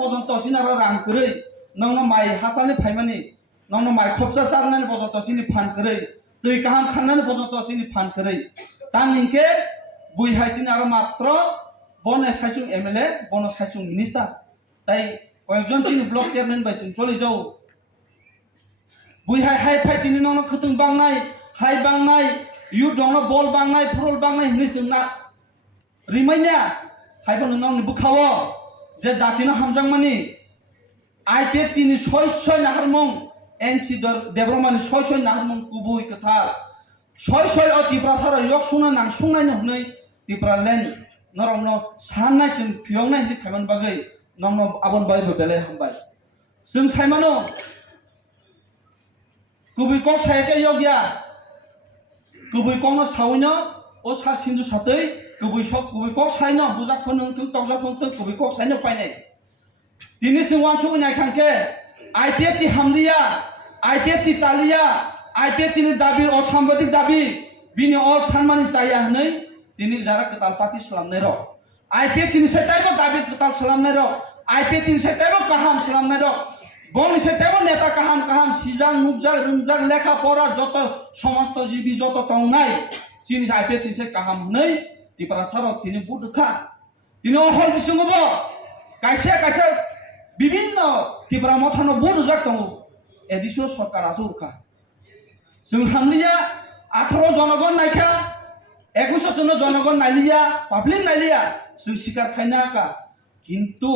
পর্যন্ত সিনারা রাং করে নংনো মাই হাসানি ফাইমানি নংনো মাই খবসা চারনানি পর্যন্ত সিনি ফান করে তুই কাহাম খান্নানি পর্যন্ত সিনি ফান করে তা নিকে বুই হাইছিনি আরো মাত্র বন সাইসুং এমএলএ বন সাইসুং মিনিস্টার তাই কয়েকজন চিনি ব্লক চেয়ারম্যান বাইছেন চলে যাও বুই হাই হাই ফাই তিনি নংনো খতুং বাংনাই হাই বাংনাই ইউ দংনো বল বাংনাই ফুরল বাংনাই হিনিসুং না রিমাইना हायबो नोंनि बुखावो जे जातिनो हामजांमानि आइपिएफ तिनि सय नाहारमं एनसि देब्रमानि सय नाहारमं गुबै खोथा सय तिप्रासार yok सुना नांसुंनायनो हनै तिप्रा लेन नरमनो साननाय जों फियंनाय हिनि फायमान बागै नंनो आबन बायबो बेले हामबाय जों सायमानो गुबै क सायके योग्या गुबै कनो सावैनो ओ सा सिन्धु सातै गुबै क सायनो बुजा फोनों तुं तौजा फोनों गुबै क सायनो पायनाय दिनै जों वान सुबुं नायखांके आइपिएफ ति हामलिया आइपिएफ ति चालिया आइपिएफ तिनि दाबि अ साम्बादिक दाबि बिनि अ सानमानि जाया हनै दिनै जारा कताल पार्टी सलामनाय र आइपिएफ तिनि सेतायबो दाबि कताल सलामनाय र आइपिएफ तिनि सेतायबो काहाम सलामनाय र बंनि सेतायबो नेता काहाम सिजां नुकजां रोंजां लेखा परा जत समस्त जीबी जत तंनाय चिनि आइपिएफ तिनि काहाम हनै तिप्रा सारक तिनि बुदखा तिनि अहल बिसंगबो कायसे विभिन्न तिप्रा मथानो बुरजाक दङ एदिसो सरकार आसुरखा जों हामलिया 18 जनगण नायखा 21 जन जनगण नायलिया पाब्लिक नायलिया जों सिकार खायना का किन्तु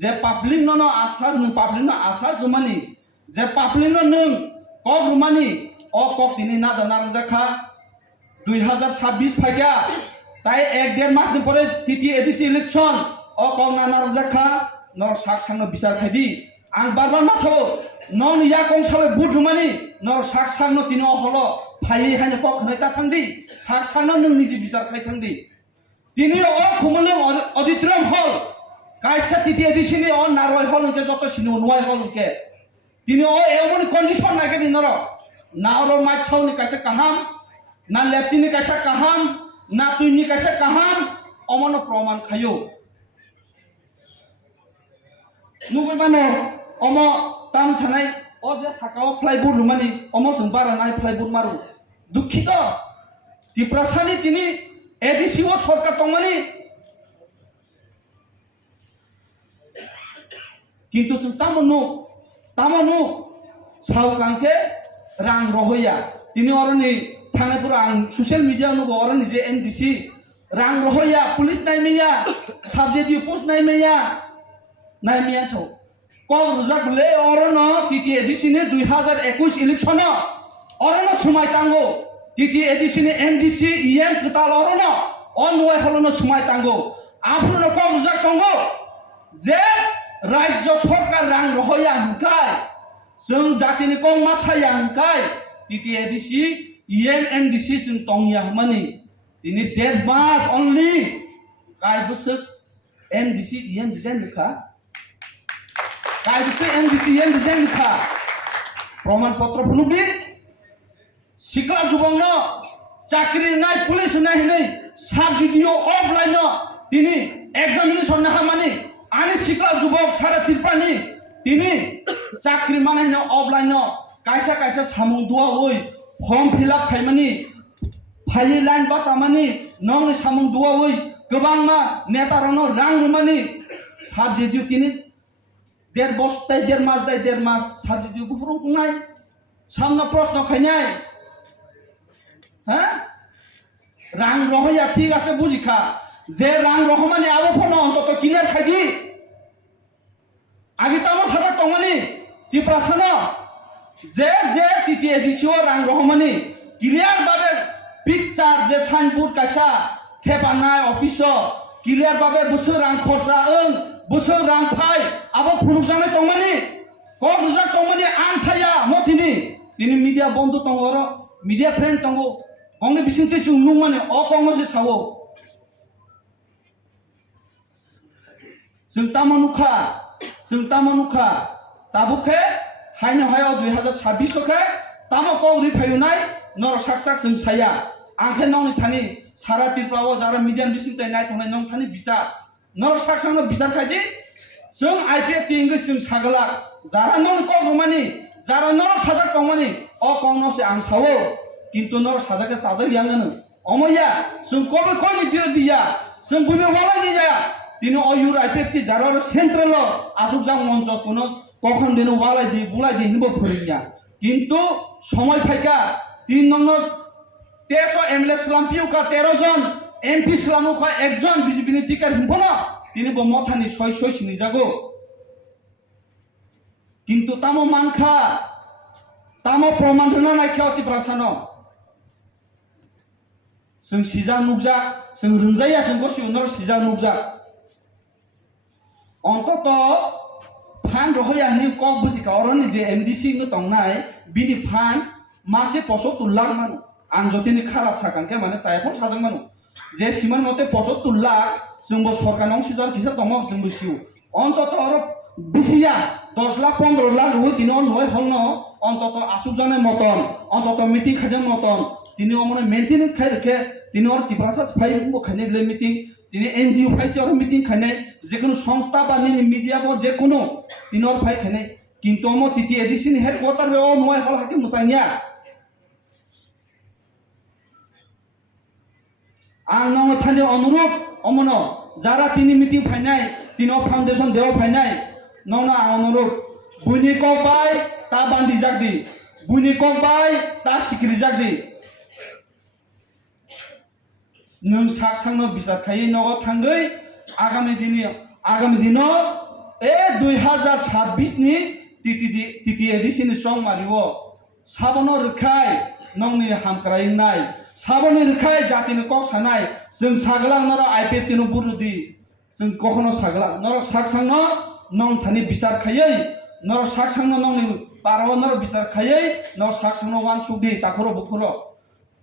जे पाब्लिक नो आशा जों पाब्लिक नो आशा जुमानि जे पाब्लिक नो नों कक रुमानि अ कक तिनि नादाना रजाखा 2026 फायगा তাই 1-1.5 মাস পরে তৃতীয় এডিসি ইলেকশন ও কংনা নারজাখা নর সাক সাংনো বিচার খাইদি আং বারবার মাসাও নন ইয়া কং সবে বুট রুমানি নর সাক সাংনো তিনো হলো ফাই হাইনো পক নয়তা থাংদি সাক সাংনো নং নিজি বিচার খাই থাংদি তিনি ও খুমলে অডিটরিয়াম হল কাইসা তৃতীয় এডিসিনি ও নারওয়াই হলকে যত সিনো নয় হলকে তিনি ও এমন কন্ডিশন নাগে দিনর না ওর মাছাওনি কাইসা কাহাম না লেফটিনি কাইসা কাহাম ना तुनि कैसे कहाम अमनो प्रमाण खायो नुबै माने अम तान सानाय ओ जे साकाव फ्लाइबोर्ड रुमानि अम जों बारा नाय फ्लाइबोर्ड मारु दुखित तिप्रासानि तिनि एडिसिओ सरकार तंमानि किन्तु जों तामनु सावकांके रां रहया तिनि अरनि थांनायफोरा आं ससियेल मिडिया नुगो अरनि जे एनडिसि रां रहया पुलिस नायमिया साबजेक्टिव पोस्ट नायमिया छौ क रुजागले अरन टीटी एडिसिनि 2021 इलेक्शन अरन समाय तांगो टीटी एडिसिनि एनडिसि इएम कताल अरन अनवाय हलन समाय तांगो आफुनो क रुजाग तांगो जे राज्य सरकार रां रहया हुकाय जों जातिनि कं मासाया हुकाय टीटी एडिसि EM NDC जों तंगिया माने दिनै 1.5 मास only काय बोसोर NDC EM डिजाइन लिखा काय बोसोर NDC EM डिजाइन लिखा प्रमाण पत्र फुनुबि सिखला जुबंनो चाकरि नाय पुलिस नाय नै साबसिडियो अफलाइन दिनै एग्जामिनेशन ना माने आनि सिखला जुबक सारा तिरपानि दिनै चाकरि माने अफलाइन कायसा सामुं दुआ ओइ फर्म फिलआप खायमानि फाइ लाइन बास आमानि नंनि सामुं दुआवै गोबां मा नेतारनो रां रुमानि साबजेक्टिव तिनि 1.5 मास साबजेक्टिव गुफुरं खुंनाय सामना प्रश्न खायनाय हा रां रहया ठीक আছে बुजिखा जे रां रहमानि आबो फनो अन्तत किनार खायदि आगे तामो साजा तंमानि तिप्रासानो जे टीटी एडिसिओ रां रहमानि क्लियर बाबे पिक्चार जे साइनबोर्ड कासा थेबानाय अफिस क्लियर बाबे बोसोर रां खरसा बोसोर रां फाय आबो फुनुजानाय तंमानि क रुजाग तंमानि आनसाया मथिनि दिनै मिडिया बन्धु तंगो र मिडिया फ्रेंड तंगो गंनि बिसिंति जुंनुं माने अ कंगसे सावो जों तामनुखा ताबुखे हायनो हायाव 2026 के तामो को रिफाइनाय नर साकसाक जों साया आंखे नंनि थानि सारा तिरपाव जारा मिडियान बिसिंताय नाय थांनाय नं थानि बिचार नर साकसांनो बिचार खायदि जों आइपिएफ टिंग जों सागला जारा नर कगमानि जारा नर साजा कमानि अ कौनसे आं सावो किंतु नर साजा के साजा यांगनो अमया जों कबे कोनि बिरोधिया जों बुबे वाला दिया दिनो Ayur IPF T Zara central आसुकजां मंच कोनो कखन दिनो वाला दि बुला दि हिनबो फरिया किंतु समय फाइका 3 नंबर 13 एमएलए स्लाम्पिउ का 13 जन एमपी स्लामु का एकजन बीजेपी नि टिकार हिनफोना তিনি মথানি 6 সিনি যাগো কিন্তু তামো মানখা তামো প্রমাণ হনা নাইখা অতি প্রাসানো जों सिजा नुकजा जों रंजाया जों गसिउनर सिजा नुकजा অন্তত ফান রহয়ানি কক বুজিকা অরনি যে এমডিসি নো তংনাই বিনি ফান মাসে 75 লাখ মানু आं जतिनि खाराप साकांके माने सायफन साजों मानु जे सिमान मते 75 लाख जोंबो सरकारनाव सिजार किसा दङ जोंबो सिउ अन्तत अर बिसिया 10 लाख 15 लाख हो दिनो नय हलनो अन्तत आसुक जानाय मतन अन्तत मिटिं खाजों मतन दिनो मने मेंटेनेंस खाइ रखे दिनो अर तिब्रासास फाइ बो खाने ब्ले मिटिं दिनो एनजिओ फाइसे अर मिटिं खाने जेकुनु संस्था बा नि मिडिया बो जेकुनु दिनो अर फाइ खाने किन्तु म तिति एडिसिन हेडक्वार्टर बे अ नय हल हाकि मुसाइया आं नङ थानि अनुरोध अमनो जारा तिनी मिटिं फाइनाय तिनो फाउन्डेसन देव फाइनाय नङा अनुरोध बुनि कक बाय ता बान्दि जागदि बुनि कक बाय ता सिक्रि जागदि नों साक सांनो बिसार खायै नग थांगै आगामी दिनो ए 2026 नि तिति एडिसन सं मारिवो साबनो रखाय नंनि हामक्रायनाय साबनो रखाय जातिनो कक सानाय जों सागला नर आइपिएफ तिनो बुरुदि जों कखनो सागला नर साक सांनो नं थानि बिसार खायै नर साक सांनो नंनि पारव नर बिसार खायै नर साक सांनो वान सुगदि ताखरो बुखरो